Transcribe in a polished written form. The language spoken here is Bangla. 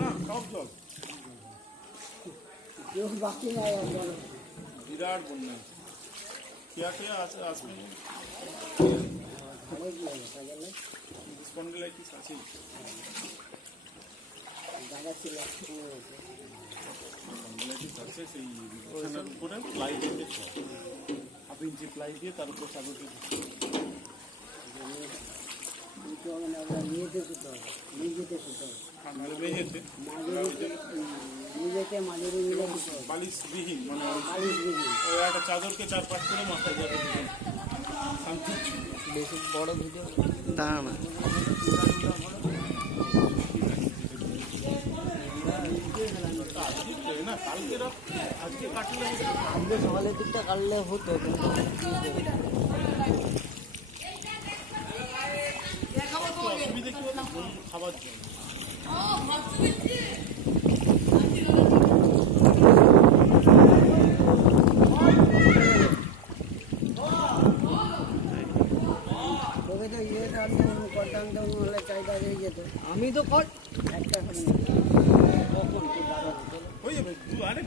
না সব জল কেউ বাকি নাই বিরাট বন্যা কিয়া আসবে স্পন্ডিলাইটিস আছে জায়গা ছিল স্পন্ডিলাইটিস আছে সেই বিছানার উপরে প্লাই দিয়ে 1/2 ইঞ্চি প্লাই দিয়ে তার উপর চাদর দিয়ে বালিশবিহীন মানে ওই একটা চাদরকে 4-5 করে মাথায় যাবে বেশি বড় ভিডিও দাঁড়া না কালকে আজকে কাটলে আজকে সকালের দিকটা কাটলে হতো কিন্তু অসুবিধা কি হতো খাবার জন্য আমি তো কর একটা হয়ে যাবে আরে